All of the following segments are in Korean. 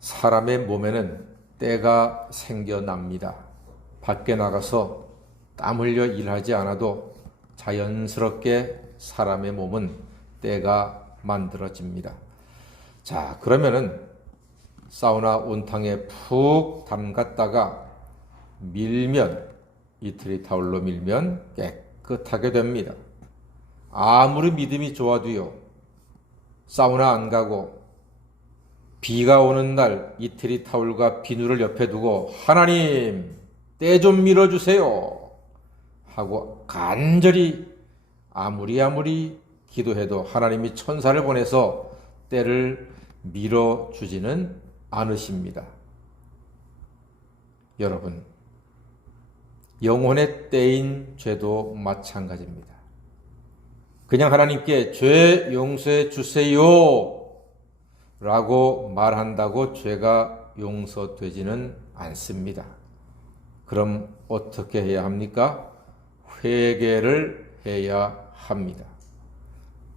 사람의 몸에는 때가 생겨납니다. 밖에 나가서 땀 흘려 일하지 않아도 자연스럽게 사람의 몸은 때가 만들어집니다. 자, 그러면은 사우나 온탕에 푹 담갔다가 밀면, 이틀이 타올로 밀면 깨끗하게 됩니다. 아무리 믿음이 좋아도요, 사우나 안 가고 비가 오는 날 이태리 타올과 비누를 옆에 두고 하나님 때 좀 밀어주세요 하고 간절히 아무리 기도해도 하나님이 천사를 보내서 때를 밀어주지는 않으십니다. 여러분, 영혼의 때인 죄도 마찬가지입니다. 그냥 하나님께 죄 용서해 주세요 라고 말한다고 죄가 용서되지는 않습니다. 그럼 어떻게 해야 합니까? 회개를 해야 합니다.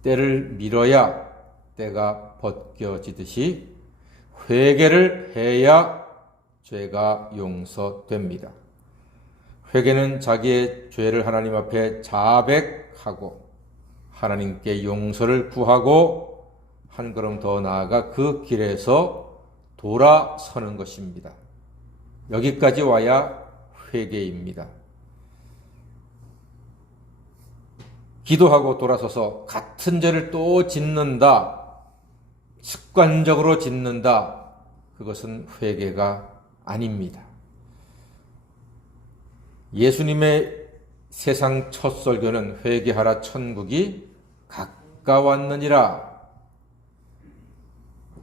때를 밀어야 때가 벗겨지듯이 회개를 해야 죄가 용서됩니다. 회개는 자기의 죄를 하나님 앞에 자백하고 하나님께 용서를 구하고 한 걸음 더 나아가 그 길에서 돌아서는 것입니다. 여기까지 와야 회개입니다. 기도하고 돌아서서 같은 죄를 또 짓는다, 습관적으로 짓는다, 그것은 회개가 아닙니다. 예수님의 세상 첫 설교는 회개하라 천국이 가까웠느니라.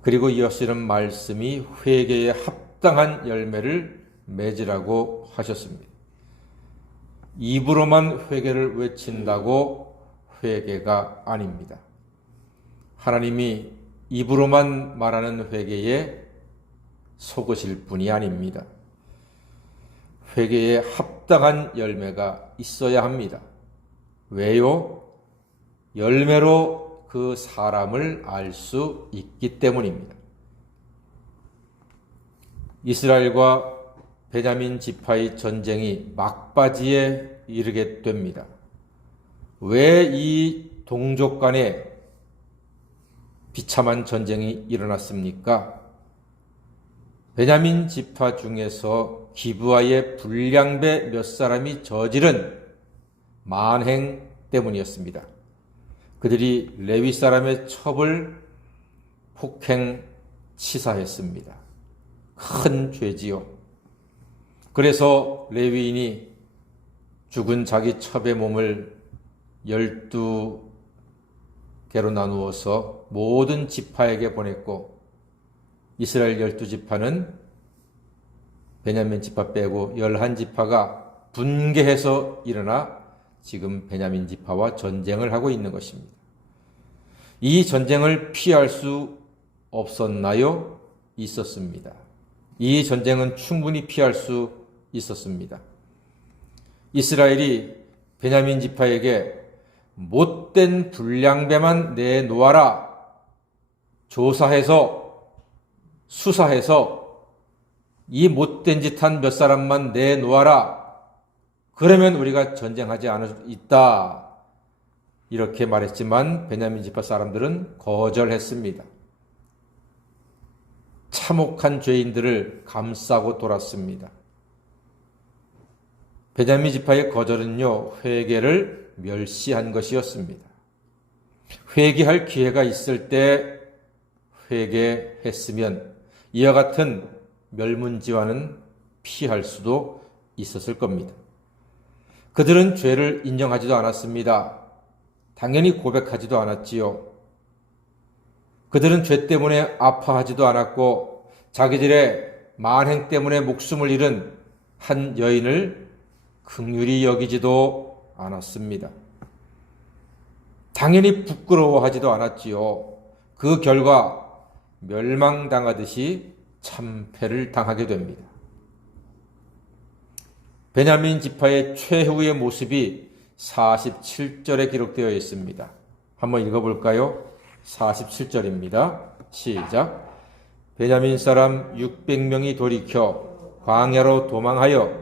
그리고 이어지는 말씀이 회개에 합당한 열매를 맺으라고 하셨습니다. 입으로만 회개를 외친다고 회개가 아닙니다. 하나님이 입으로만 말하는 회개에 속으실 분이 아닙니다. 회개에 합당한 열매가 있어야 합니다. 왜요? 열매로 그 사람을 알 수 있기 때문입니다. 이스라엘과 베냐민 지파의 전쟁이 막바지에 이르게 됩니다. 왜 이 동족 간에 비참한 전쟁이 일어났습니까? 베냐민 지파 중에서 기브아의 불량배 몇 사람이 저지른 만행 때문이었습니다. 그들이 레위 사람의 첩을 폭행 치사했습니다. 큰 죄지요. 그래서 레위인이 죽은 자기 첩의 몸을 12개로 나누어서 모든 지파에게 보냈고 이스라엘 12지파는 베냐민 지파 빼고 11지파가 분개해서 일어나 지금 베냐민 지파와 전쟁을 하고 있는 것입니다. 이 전쟁을 피할 수 없었나요? 있었습니다. 이 전쟁은 충분히 피할 수 있었습니다. 이스라엘이 베냐민 지파에게 못된 불량배만 내놓아라. 조사해서 수사해서 이 못된 짓 한 몇 사람만 내놓아라. 그러면 우리가 전쟁하지 않을 수 있다. 이렇게 말했지만 베냐민 지파 사람들은 거절했습니다. 참혹한 죄인들을 감싸고 돌았습니다. 베냐민 지파의 거절은요, 회개를 멸시한 것이었습니다. 회개할 기회가 있을 때 회개했으면 이와 같은 멸문지화는 피할 수도 있었을 겁니다. 그들은 죄를 인정하지도 않았습니다. 당연히 고백하지도 않았지요. 그들은 죄 때문에 아파하지도 않았고 자기들의 만행 때문에 목숨을 잃은 한 여인을 긍휼히 여기지도 않았습니다. 당연히 부끄러워하지도 않았지요. 그 결과 멸망당하듯이 참패를 당하게 됩니다. 베냐민 지파의 최후의 모습이 47절에 기록되어 있습니다. 한번 읽어볼까요? 47절입니다. 시작. 베냐민 사람 600명이 돌이켜 광야로 도망하여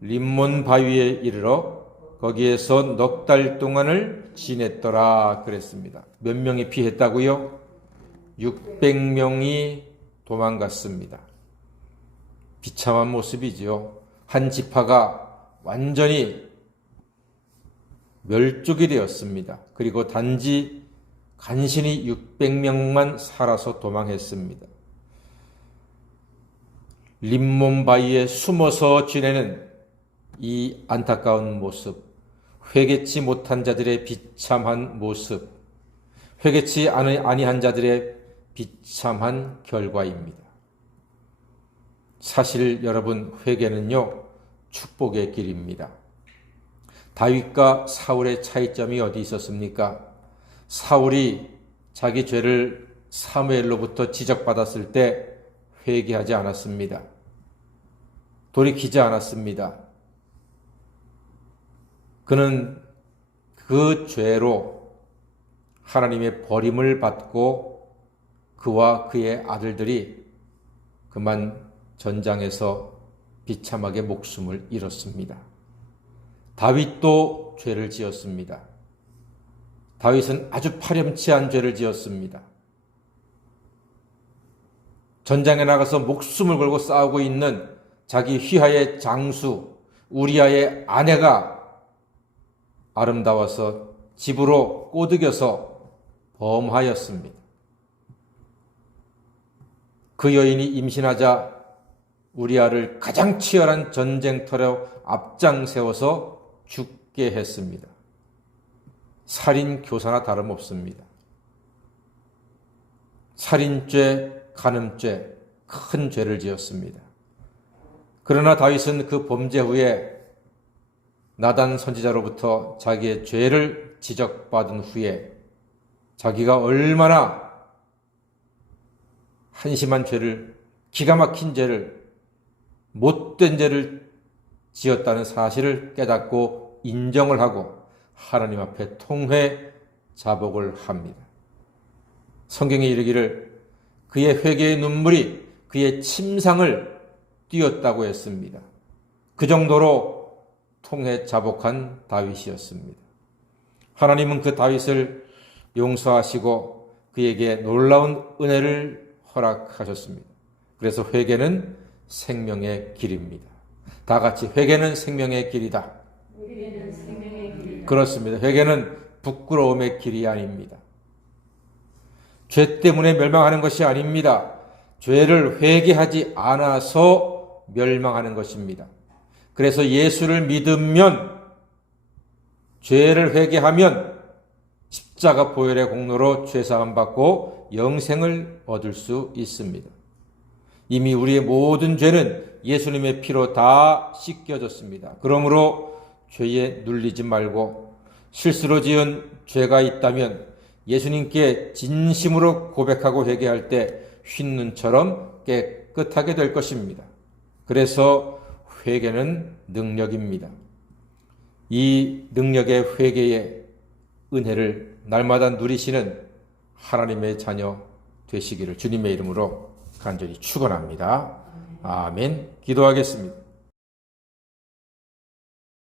림몬 바위에 이르러 거기에서 넉 달 동안을 지냈더라 그랬습니다. 몇 명이 피했다고요? 600명이 도망갔습니다. 비참한 모습이지요. 한 지파가 완전히 멸족이 되었습니다. 그리고 단지 간신히 600명만 살아서 도망했습니다. 림몬 바위에 숨어서 지내는 이 안타까운 모습, 회개치 못한 자들의 비참한 모습, 회개치 아니한 자들의 비참한 결과입니다. 사실 여러분, 회개는요, 축복의 길입니다. 다윗과 사울의 차이점이 어디 있었습니까? 사울이 자기 죄를 사무엘로부터 지적받았을 때 회개하지 않았습니다. 돌이키지 않았습니다. 그는 그 죄로 하나님의 버림을 받고 그와 그의 아들들이 그만 전장에서 비참하게 목숨을 잃었습니다. 다윗도 죄를 지었습니다. 다윗은 아주 파렴치한 죄를 지었습니다. 전장에 나가서 목숨을 걸고 싸우고 있는 자기 휘하의 장수 우리아의 아내가 아름다워서 집으로 꼬드겨서 범하였습니다. 그 여인이 임신하자 우리아를 가장 치열한 전쟁터로 앞장 세워서 죽게 했습니다. 살인 교사나 다름없습니다. 살인죄, 간음죄, 큰 죄를 지었습니다. 그러나 다윗은 그 범죄 후에 나단 선지자로부터 자기의 죄를 지적받은 후에 자기가 얼마나 한심한 죄를, 기가 막힌 죄를, 못된 죄를 지었다는 사실을 깨닫고 인정을 하고 하나님 앞에 통회 자복을 합니다. 성경에 이르기를 그의 회개의 눈물이 그의 침상을 띄었다고 했습니다. 그 정도로 통회 자복한 다윗이었습니다. 하나님은 그 다윗을 용서하시고 그에게 놀라운 은혜를 허락하셨습니다. 그래서 회개는 생명의 길입니다. 다 같이 회개는 생명의 길이다. 회개는 생명의 길이다. 그렇습니다. 회개는 부끄러움의 길이 아닙니다. 죄 때문에 멸망하는 것이 아닙니다. 죄를 회개하지 않아서 멸망하는 것입니다. 그래서 예수를 믿으면, 죄를 회개하면 십자가 보혈의 공로로 죄사함 받고 영생을 얻을 수 있습니다. 이미 우리의 모든 죄는 예수님의 피로 다 씻겨졌습니다. 그러므로 죄에 눌리지 말고 실수로 지은 죄가 있다면 예수님께 진심으로 고백하고 회개할 때 흰눈처럼 깨끗하게 될 것입니다. 그래서 회개는 능력입니다. 이 능력의 회개의 은혜를 날마다 누리시는 하나님의 자녀 되시기를 주님의 이름으로 간절히 축원합니다. 아멘. 기도하겠습니다.